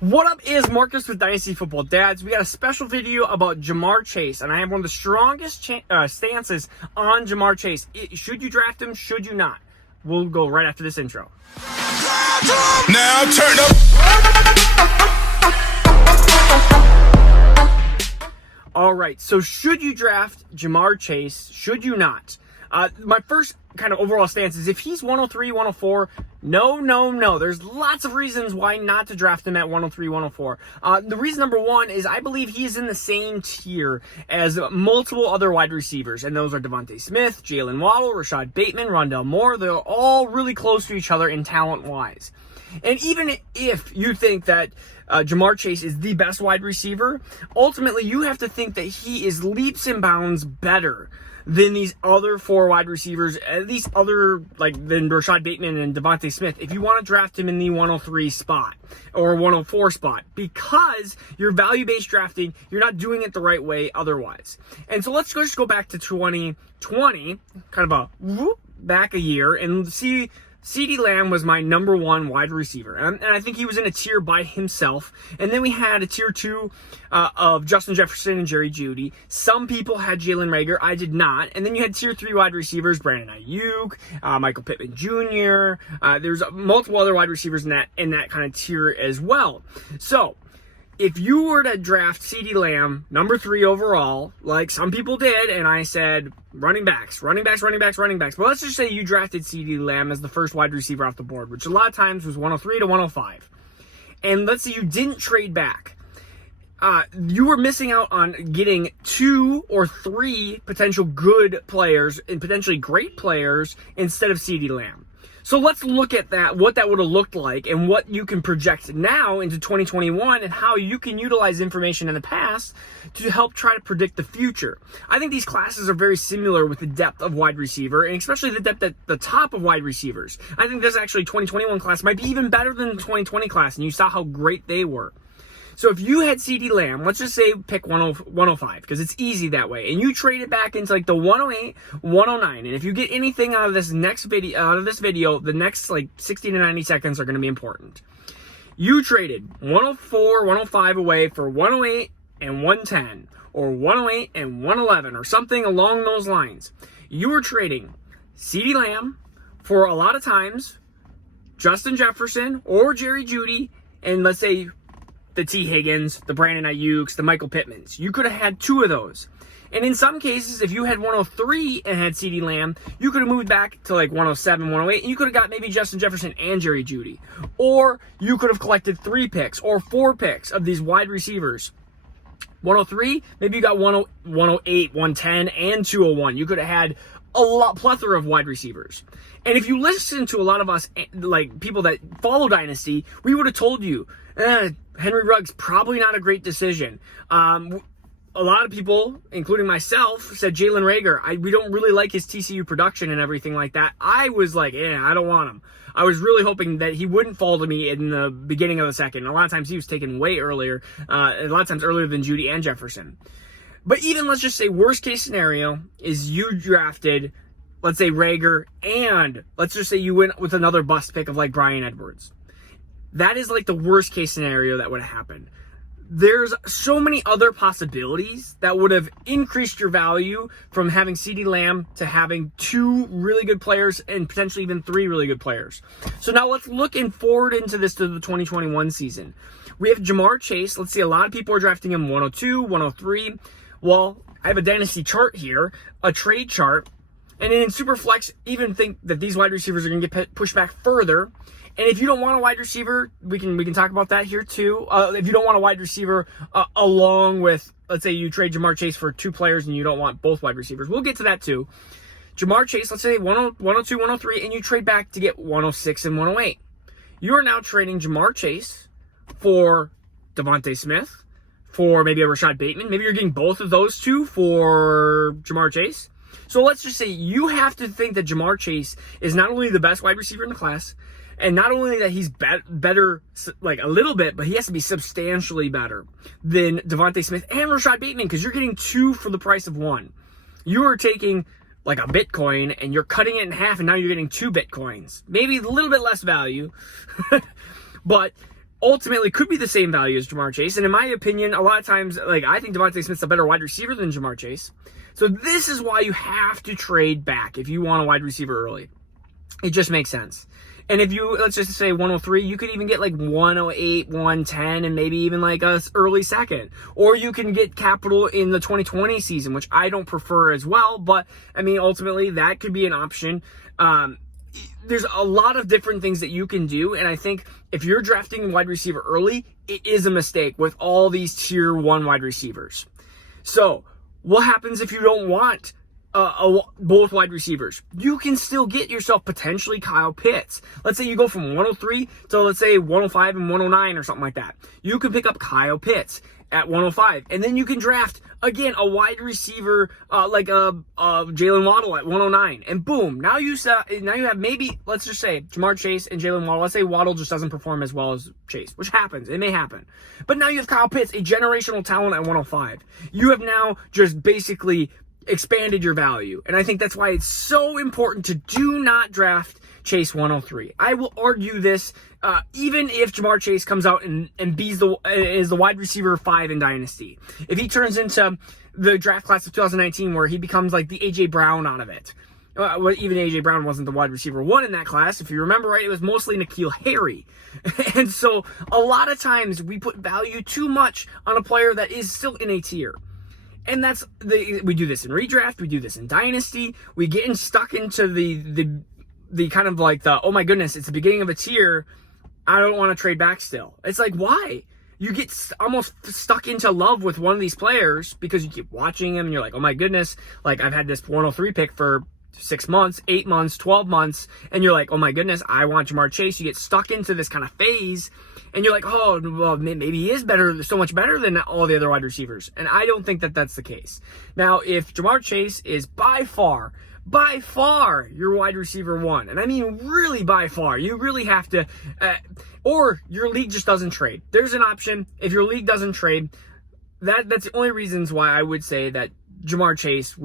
What up is Marcus with Dynasty Football Dads. We got a special video about Ja'Marr Chase, and I have one of the strongest stances on Ja'Marr Chase. Should you draft him? Should you not? We'll go right after this intro. Now turn up. All right, so should you draft Ja'Marr Chase? Should you not? My first kind of overall stance is if he's 103, 104, no. There's lots of reasons why not to draft him at 103, 104. The reason number one is I believe he is in the same tier as multiple other wide receivers, and those are Devontae Smith, Jalen Waddle, Rashad Bateman, Rondell Moore. They're all really close to each other in talent-wise. And even if you think that Ja'Marr Chase is the best wide receiver, ultimately you have to think that he is leaps and bounds better than these other four wide receivers, at least than Rashad Bateman and Devontae Smith, if you want to draft him in the 103 spot or 104 spot, because you're value-based drafting, you're not doing it the right way otherwise. And so let's just go back to 2020, kind of back a year, and see CeeDee Lamb was my number one wide receiver, and I think he was in a tier by himself. And then we had a tier two of Justin Jefferson and Jerry Jeudy. Some people had Jalen Reagor, I did not. And then you had tier three wide receivers: Brandon Ayuk, Michael Pittman Jr. There's multiple other wide receivers in that kind of tier as well. So if you were to draft CeeDee Lamb, number 3 overall, like some people did, and I said running backs. But let's just say you drafted CeeDee Lamb as the first wide receiver off the board, which a lot of times was 103 to 105. And let's say you didn't trade back. You were missing out on getting 2 or 3 potential good players and potentially great players instead of CeeDee Lamb. So let's look at that, what that would have looked like, and what you can project now into 2021, and how you can utilize information in the past to help try to predict the future. I think these classes are very similar with the depth of wide receiver, and especially the depth at the top of wide receivers. I think this actually 2021 class might be even better than the 2020 class, and you saw how great they were. So if you had CeeDee Lamb, let's just say pick 105, because it's easy that way, and you trade it back into like the 108, 109, and if you get anything out of this video, the next like 60 to 90 seconds are going to be important. You traded 104, 105 away for 108 and 110, or 108 and 111, or something along those lines. You were trading CeeDee Lamb for a lot of times Justin Jefferson or Jerry Jeudy, and let's say the T. Higgins, the Brandon Ayuks, the Michael Pittmans. You could have had 2 of those. And in some cases, if you had 103 and had CeeDee Lamb, you could have moved back to like 107, 108, and you could have got maybe Justin Jefferson and Jerry Jeudy. Or you could have collected 3 picks or 4 picks of these wide receivers. 103, maybe you got 108, 110, and 201. You could have had a plethora of wide receivers. And if you listen to a lot of us, like people that follow Dynasty, we would have told you, Henry Ruggs, probably not a great decision. A lot of people, including myself, said Jalen Reagor. We don't really like his TCU production and everything like that. I was like, I don't want him. I was really hoping that he wouldn't fall to me in the beginning of the second. A lot of times he was taken way earlier, a lot of times earlier than Jeudy and Jefferson. But even, let's just say, worst case scenario is you drafted, let's say, Reagor, and let's just say you went with another bust pick of like Bryan Edwards. That is like the worst case scenario that would have happened. There's so many other possibilities that would have increased your value from having CeeDee Lamb to having 2 really good players and potentially even 3 really good players. So now let's look forward into this to the 2021 season. We have Ja'Marr Chase. Let's see, a lot of people are drafting him 102, 103. Well, I have a dynasty chart here, a trade chart, and in Superflex, even think that these wide receivers are going to get pushed back further. And if you don't want a wide receiver, we can talk about that here too. If you don't want a wide receiver along with, let's say you trade Ja'Marr Chase for 2 players and you don't want both wide receivers, we'll get to that too. Ja'Marr Chase, let's say 102, 103, and you trade back to get 106 and 108. You are now trading Ja'Marr Chase for Devontae Smith, for maybe a Rashad Bateman. Maybe you're getting both of those 2 for Ja'Marr Chase. So let's just say you have to think that Ja'Marr Chase is not only the best wide receiver in the class, and not only that he's better like a little bit, but he has to be substantially better than Devontae Smith and Rashad Bateman, because you're getting 2 for the price of 1. You are taking like a Bitcoin and you're cutting it in half, and now you're getting 2 Bitcoins. Maybe a little bit less value, but ultimately could be the same value as Jamar Chase. And in my opinion, a lot of times, like, I think Devontae Smith's a better wide receiver than Jamar Chase. So this is why you have to trade back if you want a wide receiver early. It just makes sense. And if you, let's just say 103, you could even get like 108, 110, and maybe even like a early second. Or you can get capital in the 2020 season, which I don't prefer as well. But, I mean, ultimately, that could be an option. There's a lot of different things that you can do. And I think if you're drafting wide receiver early, it is a mistake with all these tier 1 wide receivers. So, what happens if you don't want both wide receivers? You can still get yourself potentially Kyle Pitts. Let's say you go from 103 to, let's say, 105 and 109 or something like that. You can pick up Kyle Pitts at 105, and then you can draft again a wide receiver like Jalen Waddle at 109, and boom, now you have maybe, let's just say, Jamar Chase and Jalen Waddle. Let's say Waddle just doesn't perform as well as Chase, which happens. It may happen, but now you have Kyle Pitts, a generational talent at 105. You have now just basically expanded your value. And I think that's why it's so important to do not draft Chase 103. I will argue this, even if Jamar Chase comes out and is the wide receiver 5 in Dynasty. If he turns into the draft class of 2019 where he becomes like the A.J. Brown out of it. Even A.J. Brown wasn't the wide receiver 1 in that class. If you remember right, it was mostly N'Keal Harry. And so a lot of times we put value too much on a player that is still in a tier. And we do this in redraft, we do this in Dynasty, we get stuck into the kind of like oh my goodness, it's the beginning of a tier, I don't want to trade back still. It's like, why? You get almost stuck into love with one of these players because you keep watching him and you're like, oh my goodness, like I've had this 103 pick for 6 months, 8 months, 12 months, and you're like, oh my goodness, I want Jamar Chase. You get stuck into this kind of phase, and you're like, oh, well, maybe he is better, so much better than all the other wide receivers. And I don't think that that's the case. Now, if Jamar Chase is by far your wide receiver 1, and I mean really by far, you really have to, or your league just doesn't trade. There's an option. If your league doesn't trade, that's the only reasons why I would say that Jamar Chase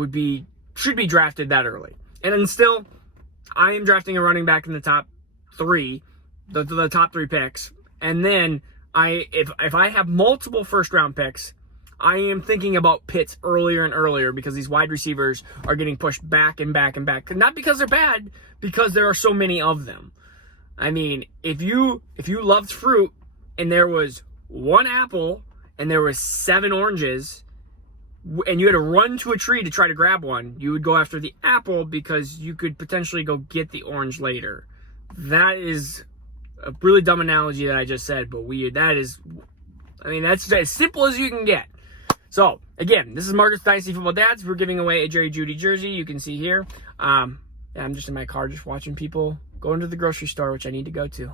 should be drafted that early. And then still, I am drafting a running back in the top 3, the top 3 picks. And then if I have multiple first round picks, I am thinking about Pitts earlier and earlier because these wide receivers are getting pushed back and back and back. Not because they're bad, because there are so many of them. I mean, if you loved fruit and there was 1 apple and there was 7 oranges, and you had to run to a tree to try to grab one, you would go after the apple because you could potentially go get the orange later. That is a really dumb analogy that I just said, but that's as simple as you can get. So, again, this is Marcus Dynasty Football Dads. We're giving away a Jerry Jeudy jersey. You can see here. I'm just in my car just watching people go into the grocery store, which I need to go to.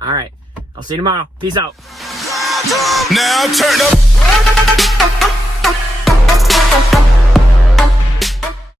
All right. I'll see you tomorrow. Peace out. Now turn up.